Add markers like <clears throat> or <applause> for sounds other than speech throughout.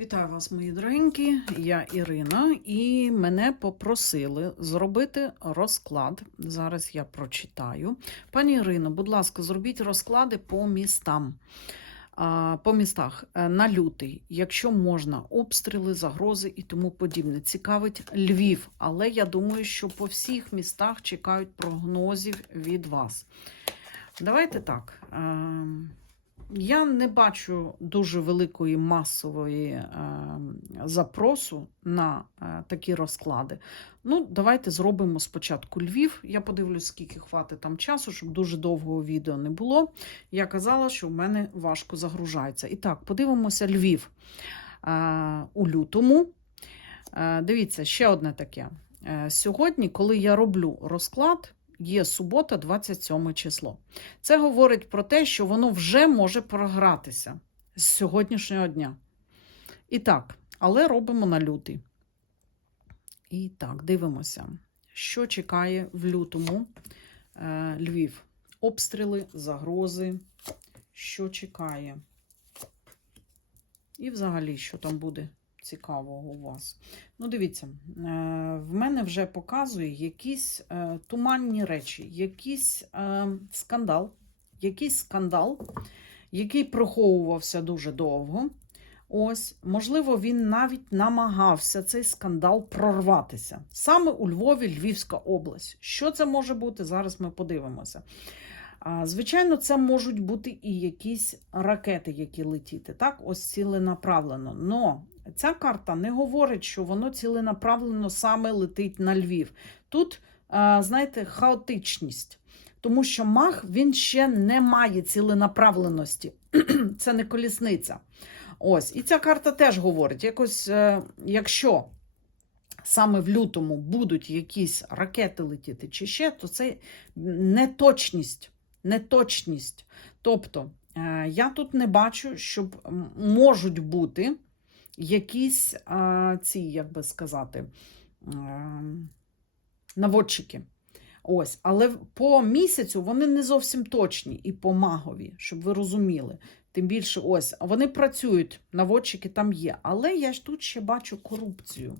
Вітаю вас, мої дорогенькі. Я Ірина, і мене попросили зробити розклад. Зараз я прочитаю. Пані Ірино, будь ласка, зробіть розклади по містам. По містах е, на лютий, якщо можна, обстріли, загрози і тому подібне. Цікавить Львів, але я думаю, що по всіх містах чекають прогнозів від вас. Давайте так. Я не бачу дуже великої масової е, запросу на е, такі розклади. Ну, давайте зробимо спочатку Львів. Я подивлюсь, скільки хватить там часу, щоб дуже довгого відео не було. Я казала, що в мене важко загружається. І так, подивимося Львів е, у лютому. Дивіться, ще одне таке. Сьогодні, коли я роблю розклад, є субота, 27 число. Це говорить про те, що воно вже може програтися з сьогоднішнього дня. І так, але робимо на лютий. І так, дивимося, що чекає в лютому е, Львів. Обстріли, загрози, що чекає. І взагалі, що там буде цікавого у вас. Ну, дивіться, е, в мене вже показує якісь е, туманні речі, якийсь е, скандал, якийсь скандал, який приховувався дуже довго. Ось, можливо, він навіть намагався цей скандал прорватися. Саме у Львові, Львівська область. Що це може бути? Зараз ми подивимося. Звичайно, це можуть бути і якісь ракети, які летіти. Так, ось ціленаправлено. Но ця карта не говорить, що воно ціленаправлено саме летить на Львів. Тут, знаєте, хаотичність. Тому що маг він ще не має ціленаправленості. <clears throat> Це не колісниця. Ось, і ця карта теж говорить: якось, е, якщо саме в лютому будуть якісь ракети летіти чи ще, то це неточність. Неточність. Тобто, е, я тут не бачу, щоб можуть бути якісь е, ці, як би сказати, е, наводчики. Ось, але по місяцю вони не зовсім точні і по магові, щоб ви розуміли. Тим більше, ось вони працюють, наводчики там є. Але я ж тут ще бачу корупцію.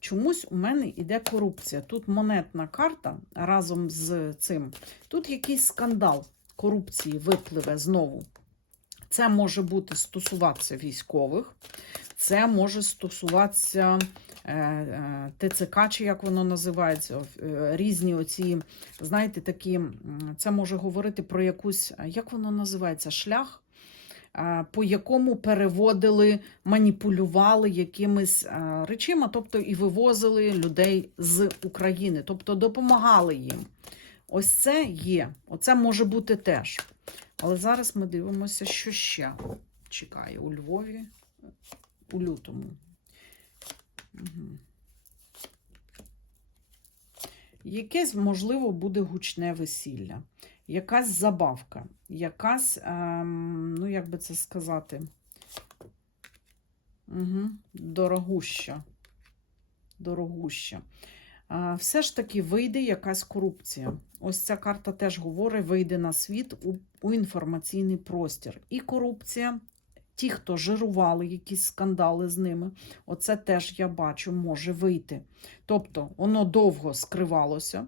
Чомусь у мене йде корупція. Тут монетна карта разом з цим. Тут якийсь скандал корупції випливе знову. Це може бути стосуватися військових, це може стосуватися е, е, ТЦК, чи як воно називається, е, різні оці, знаєте, такі, це може говорити про якусь, як воно називається, шлях, по якому переводили, маніпулювали якимись речима, тобто і вивозили людей з України, тобто допомагали їм. Ось це є. Оце може бути теж. Але зараз ми дивимося, що ще чекає у Львові у лютому. Угу. Якесь, можливо, буде гучне весілля, якась забавка, якась, ем, ну, як би це сказати, угу. дорогуща. Дорогуща. А, все ж таки вийде якась корупція. Ось ця карта теж говорить: вийде на світ у, у інформаційний простір. І корупція, ті, хто жирували якісь скандали з ними, оце теж я бачу, може вийти. Тобто воно довго скривалося.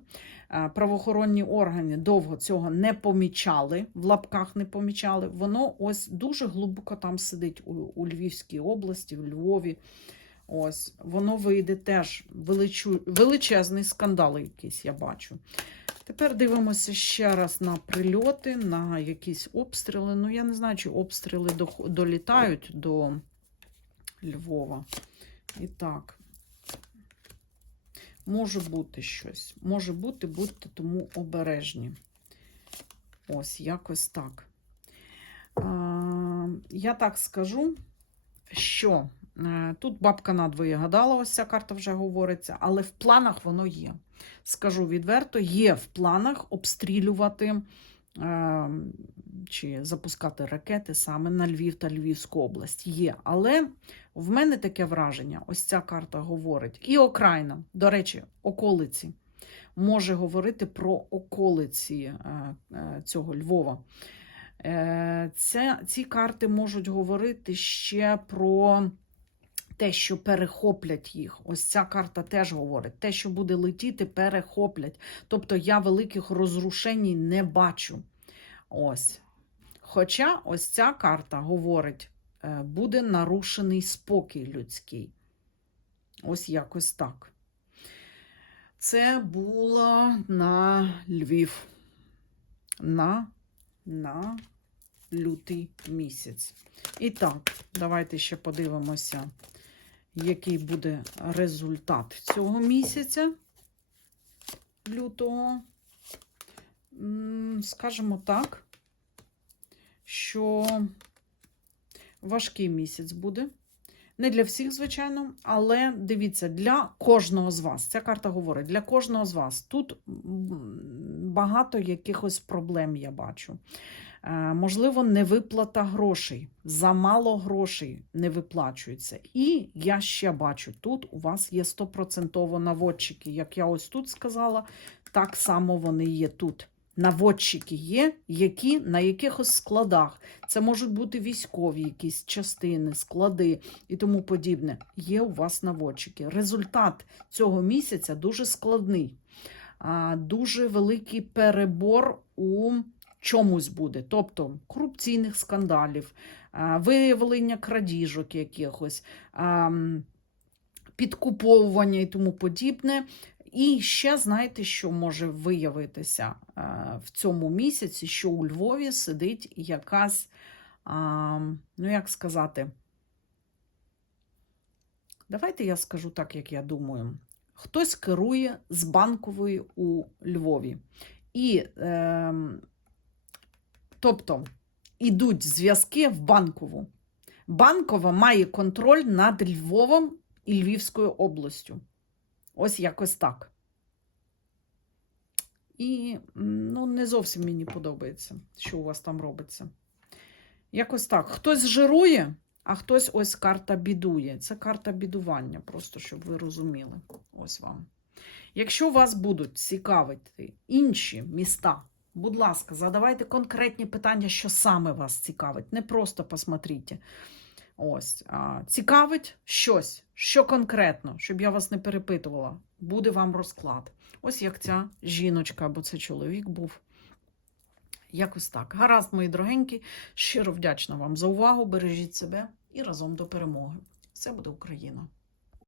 е, Правоохоронні органи довго цього не помічали, в лапках не помічали. Воно ось дуже глибоко там сидить у, у Львівській області, в Львові. Ось, воно вийде теж величу, величезний скандал якийсь, я бачу. Тепер дивимося ще раз на прильоти, на якісь обстріли. Ну, я не знаю, чи обстріли долітають до Львова. І так, може бути щось. Може бути, будьте тому обережні. Ось, якось так. Я так скажу, що тут бабка надвоє гадала, ось ця карта вже говориться, але в планах воно є. Скажу відверто, є в планах обстрілювати е, чи запускати ракети саме на Львів та Львівську область. Є. Але в мене таке враження: ось ця карта говорить. І окраїна, до речі, околиці. Може говорити про околиці е, е, цього Львова. Е, Ця, ці карти можуть говорити ще про те, що перехоплять їх. Ось ця карта теж говорить: те, що буде летіти, перехоплять. Тобто я великих розрушень не бачу. Ось. Хоча ось ця карта говорить, е, буде нарушений спокій людський. Ось якось так. Це було на Львів. На, на лютий місяць. І так, давайте ще подивимося, який буде результат цього місяця лютого. М, Скажемо так, що важкий місяць буде. Не для всіх, звичайно, але дивіться, для кожного з вас. Ця карта говорить, для кожного з вас. Тут багато якихось проблем я бачу. Е, Можливо, невиплата грошей. Замало грошей не виплачується. І я ще бачу, тут у вас є стопроцентово наводчики. Як я ось тут сказала, так само вони є тут. Наводчики є, які на якихось складах. Це можуть бути військові якісь частини, склади і тому подібне. Є у вас наводчики. Результат цього місяця дуже складний, дуже великий перебор у чомусь буде, тобто корупційних скандалів, виявлення крадіжок якихось, підкуповування і тому подібне. І ще знаєте, що може виявитися е, в цьому місяці, що у Львові сидить якась, ну як сказати, давайте я скажу так, як я думаю. Хтось керує з банкової у Львові. І, е, тобто, ідуть зв'язки в банкову. Банкова має контроль над Львовом і Львівською областю. Ось якось так. І ну, не зовсім мені подобається, що у вас там робиться. Якось так. Хтось жирує, а хтось ось карта бідує. Це карта бідування, просто щоб ви розуміли. Ось вам. Якщо вас будуть цікавити інші міста, будь ласка, задавайте конкретні питання, що саме вас цікавить. Не просто посмотрите. Ось, а, цікавить щось, що конкретно, щоб я вас не перепитувала, буде вам розклад. Ось як ця жіночка або це чоловік був. Якось так. Гаразд, мої дорогенькі, щиро вдячна вам за увагу. Бережіть себе і разом до перемоги. Все буде Україна!